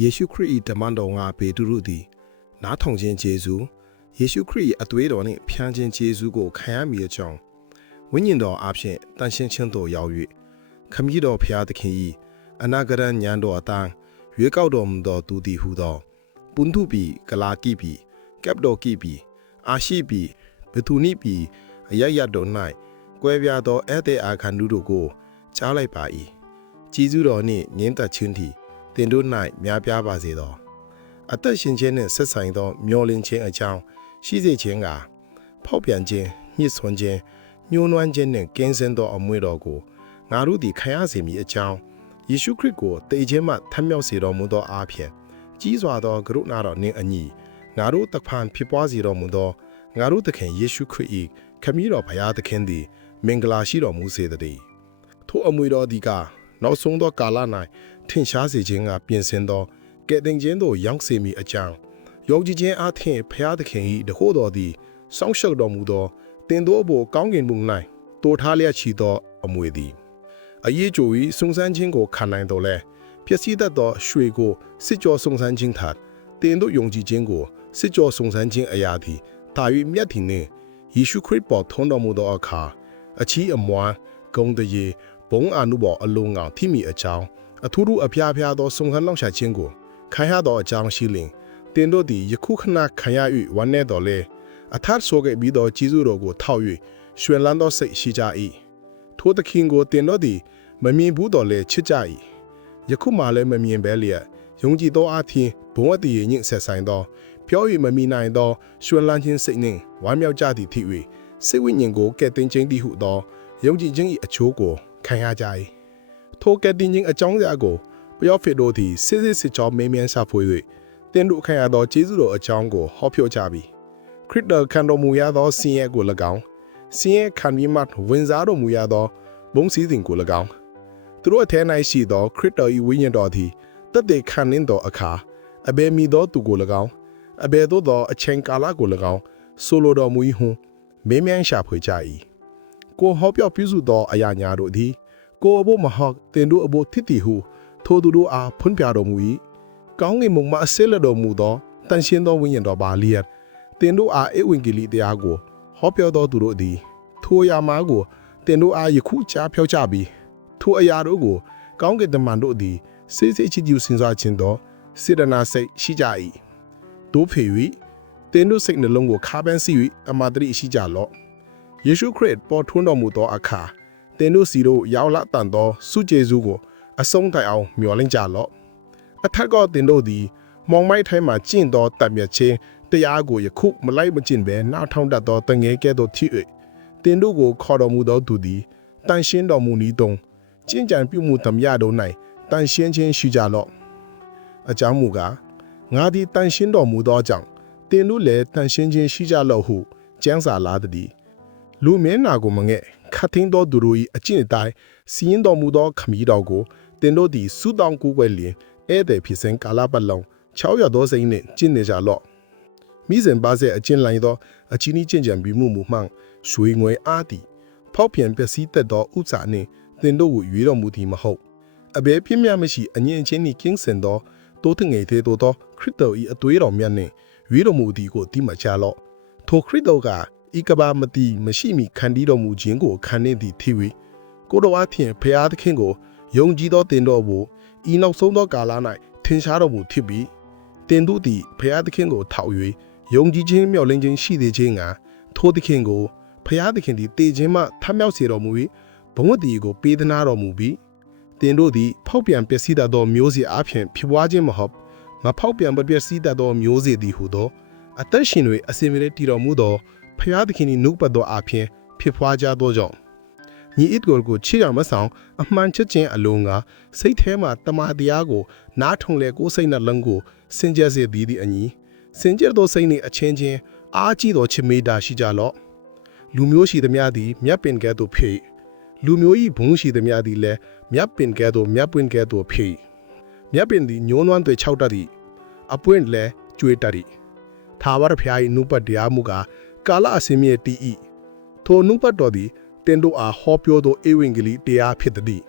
ယေရှုခရစ်၏တမန်တော်ငါပေတုရုသည် နားထောင်ခြင်းကျေးဇူးယေရှုခရစ်၏အသွေးတော်နှင့်ဖြန်းခြင်းကျေးဇူးကိုခံရမည်အကြောင်းဝိညာဉ်တော်အဖျင်တန်ရှင်းခြင်းသို့ရောက်၍ခမည်းတော်ဖျားသခင်၏အနာဂရဉာဏ်တော်အတိုင်းရွေးကောက်တော်မူသောသူသည်ဟုသောပုန်ထုပီဂလာကိပီကပ်တော်ကိပီအာရှိပီဘသူနိပီအယယတော်၌ကွဲပြားသောဧည့်သည်အာခန္ဓုတို့ကိုကြားလိုက်ပါ၏ကျေးဇူးတော်နှင့်ငင်းသက်ခြင်းသည် တင်တို့၌များပြားပါစေသောအသက်ရှင်ခြင်းနှင့်ဆက်ဆိုင်သောမျောလင့်ခြင်းအကြောင်းရှိစေခြင်းကဖောက်ပြန်ခြင်းညှစ်ဆွန်ခြင်းညှိုးနွမ်းခြင်းနှင့်ကင်းစင်သောအမွေတော်ကိုငါတို့သည်ခံရစေမည်အကြောင်းယေရှုခရစ်ကိုတည်ခြင်းမှထမ်းမြောက်စေတော်မူသောအားဖြင့်ကြီးစွာသောကရုဏာတော်နှင့်အညီငါတို့တဖန်ဖြစ်ပွားစေတော်မူသောငါတို့သခင်ယေရှုခရစ်၏ခမည်းတော်ဘုရားသခင်သည် မင်္ဂလာရှိတော်မူစေတည်းထိုအမွေတော်ဒီကနောက်ဆုံးသောကာလ၌ ထင်ရှားစေခြင်းကပြင်ဆင်သောကဲ့တင်ခြင်းသို့ရောက်စေမည်အကြောင်းယုံကြည်ခြင်းအားဖြင့်ဘုရားသခင်၏တခိုးတော်သည်စောင့်ရှောက်တော်မူသောတင်သောဘိုကောင်းကင်ဘုံ၌တိုးထားလျက်ရှိသောအမွေသည်အရေးကြို၏စုံစမ်းခြင်းကိုခံနိုင်တော်လဲပျက်စီးတတ်သောရွှေကိုစစ်ကြောစုံစမ်းခြင်းထတင်တို့ယုံကြည်ခြင်းကိုစစ်ကြောစုံစမ်းခြင်းအရာသည်တာ၍မြတ်သည်နှင့်ယေရှုခရစ်ပေါ်ထွန်းတော်မူသောအခါအချီးအမွမ်းဂုံတရေဘုံအာနုဘော်အလုံးကောင်ထိမိအကြောင်း အထူးထူးအဖျားဖျားသောစုံစမ်းလောက်ရှာခြင်းကိုခံရသောအကြောင်းရှိလင်တင်တို့သည်ယခုခဏခံရ၍ဝမ်းနည်းတော်လဲအထတ်ဆိုခဲ့ပြီးသောကျေးဇူးတော်ကိုထောက်၍ရွှင်လန်းသောစိတ်ရှိကြ၏ထိုသခင်ကိုတင်တို့သည်မမြင်ဘူးတော်လဲချစ်ကြ၏ယခုမှလည်းမမြင်ပဲလျက်ယုံကြည်သောအသင်းဘုံအတည်ညင့်ဆက်ဆိုင်သောပြော၍မမိနိုင်သောရွှင်လန်းခြင်းစိတ်နှင့်ဝမ်းမြောက်ကြသည်ဖြစ်၍စိတ်ဝိညာဉ်ကိုကဲ့တင်ခြင်းသည်ဟုသောယုံကြည်ခြင်း၏အချိုးကိုခံရကြ၏ ထိုကဲ့တင်ခြင်းအကြောင်းအရာကိုပယောဖေတို့သည်စစ်စစ်စစ်ကြောမေးမြန်းရှာဖွေ၍တင်တို့ခံရသောကျေးဇူးတော်အကြောင်းကိုဟောပြောကြပြီခရစ်တော်ခံတော်မူရသောဆင်းရဲကို၎င်းဆင်းရဲခံပြီးမှဝင်စားတော်မူရသောဘုံစည်းစဉ်ကို၎င်းသူတို့အထဲ၌ရှိသော ခရစ်တော်၏ဝိညာဉ်တော်သည်တက်တဲ့ခံနှင်းသောအခါအဘယ်မီသောသူကို၎င်းအဘယ်သို့သောအချိန်ကာလကို၎င်းဆိုလိုတော်မူ၏ဟုမေးမြန်းရှာဖွေကြ၏ကိုဟောပြောပြုစုသောအရာညာတို့သည် ကိုအဖို့မဟုတ်တင်တို့အဖို့ထစ်တီဟုထိုသူတို့အားဖွင့်ပြတော်မူ၏ကောင်းကင်ဘုံမှအစဲလတော်မူသောတန်ရှင်းသောဝိညာဉ်တော်ပါလျက်တင်တို့အားဧဝံဂေလိတရားကိုဟောပြောသောသူတို့သည် ထိုအရာမှားကိုတင်တို့အားယခုကြားဖြောကြပြီးထိုအရာတို့ကို ကောင်းကင်တမန်တို့သည်စိတ်စိတ်ချစ်ကြည်စဉ်းစားခြင်းသောစေတနာစိတ်ရှိကြ၏တို့ဖေ၍တင်တို့စိတ်နှလုံးကိုခါပန်းစီ၍အမာတရိရှိကြလော့ယေရှုခရစ်ပေါ်ထွန်းတော်မူသောအခါ တင်တို့စီတို့ရောက်လာတန်သောစုကျေစုကိုအဆုံးတိုင်အောင်မျှော်လင့်ကြလော့အထက်ကတင်တို့သည်မောင်မိုက်ထိုင်းမှာကျင့်သောတတ်မြတ်ခြင်းတရားကိုယခုမလိုက်မကျင့်ဘဲနောက်ထောင်တတ်သောတငယ်ကဲ့သို့ထိ၍တင်တို့ကိုခေါ်တော်မူသောသူသည်တန်ရှင်းတော်မူနည်းတုံကျင့်ကြံပြုမှုသမျှတို့၌တန်ရှင်းခြင်းရှိကြလော့အကြောင်းမူကားငါသည်တန်ရှင်းတော်မူသောကြောင့်တင်တို့လည်းတန်ရှင်းခြင်းရှိကြလော့ဟုကျမ်းစာလာသည်လူမင်းနာကိုမငဲ့ ခတ်ထင်းသောသူတို့၏အကျင့်အတိုင်းစီရင်တော်မူသောခမည်းတော်ကိုတင်တို့သည်စုတောင်းကူးကွယ်လျင်ဧည့်သည်ဖြစ်စဉ်ကာလပတ်လုံး6ရသောစိမ့်နှင့်ကျင့်နေကြလော့မိစဉ်ပါစေအကျင့်လိုက်သောအချင်းကြီးကျင့်ကြံပြီးမှုမူမှန်ရွှေငွေအားသည်ဖောက်ပြန်ပျက်စီးတတ်သောဥစ္စာနှင့်တင်တို့ကိုရွေးတော်မူသည်မဟုတ်အဘယ်ပြင်းများမရှိအငြင်းချင်းနှင့်ကင်းစင်သောတိုးထငယ်သေးသောခရစ်တော်၏အသွေးတော်မြတ်နှင့်ရွေးတော်မူသည်ကိုသိမှချလော့ထိုခရစ်တော်က ဤကဘာမတိမရှိမီခံတီးတော်မူခြင်းကိုခံနေသည်ဖြစ်၍ကိုတော်အဖျင်ဖျားသခင်ကိုယုံကြည်သောတင်တော်မူဤနောက်ဆုံးသောကာလ၌ထင်ရှားတော်မူဖြစ်ပြီးတင်တို့သည်ဖျားသခင်ကိုထောက်၍ယုံကြည်ခြင်းမြောက်လင်းခြင်းရှိသေးခြင်းကထိုသခင်ကိုဖျားသခင်သည်တည်ခြင်းမှထမြောက်စေတော်မူ၍ဘုံဝတ္တီကိုပေးသနာတော်မူပြီးတင်တို့သည်ဖောက်ပြန်ပျက်စီးတတ်သောမျိုးစေ့အဖျင်ဖြစ်ပွားခြင်းမဟုတ်မဖောက်ပြန်ပျက်စီးတတ်သောမျိုးစေ့သည်ဟုသောအသက်ရှင်၍အစင်မြဲတည်တော်မူသော ဖျားသခင်၏နှုတ်ပတ်သောအဖျင်ဖြစ်ပွားကြသောကြောင့်ညီအစ်ကိုကိုချစ်ရမဆောင်အမှန်ချစ်ခြင်းအလုံးကစိတ်ထဲမှာတမာတရားကို နားထုံလေကိုယ်စိတ်နှလုံးကိုစင်ကြယ်စေသည်သည့်အညီစင်ကြယ်သောစိတ်နှင့်အချင်းချင်းအားကြီးသောချစ်မေတ္တာရှိကြလော့လူမျိုးရှိသမျှသည်မြတ်ပင်ကဲ့သို့ဖြစ်လူမျိုး၏ဘုံရှိသမျှသည်လည်းမြတ်ပင်ကဲ့သို့မြတ်ပင်ကဲ့သို့ဖြစ်မြတ်ပင်သည်ညှိုးနွမ်းသွေ၆တတ်သည်အပွင့်လည်းကျွေးတတ်သည်သာဝရဖျား၏နုပတ်တရားမူကား ကာလအစင်းမြဲတည်၏ထိုနုပတ်တော်သည်တင်တို့အားဟောပြောသောဧဝံဂေလိတရားဖြစ်သည်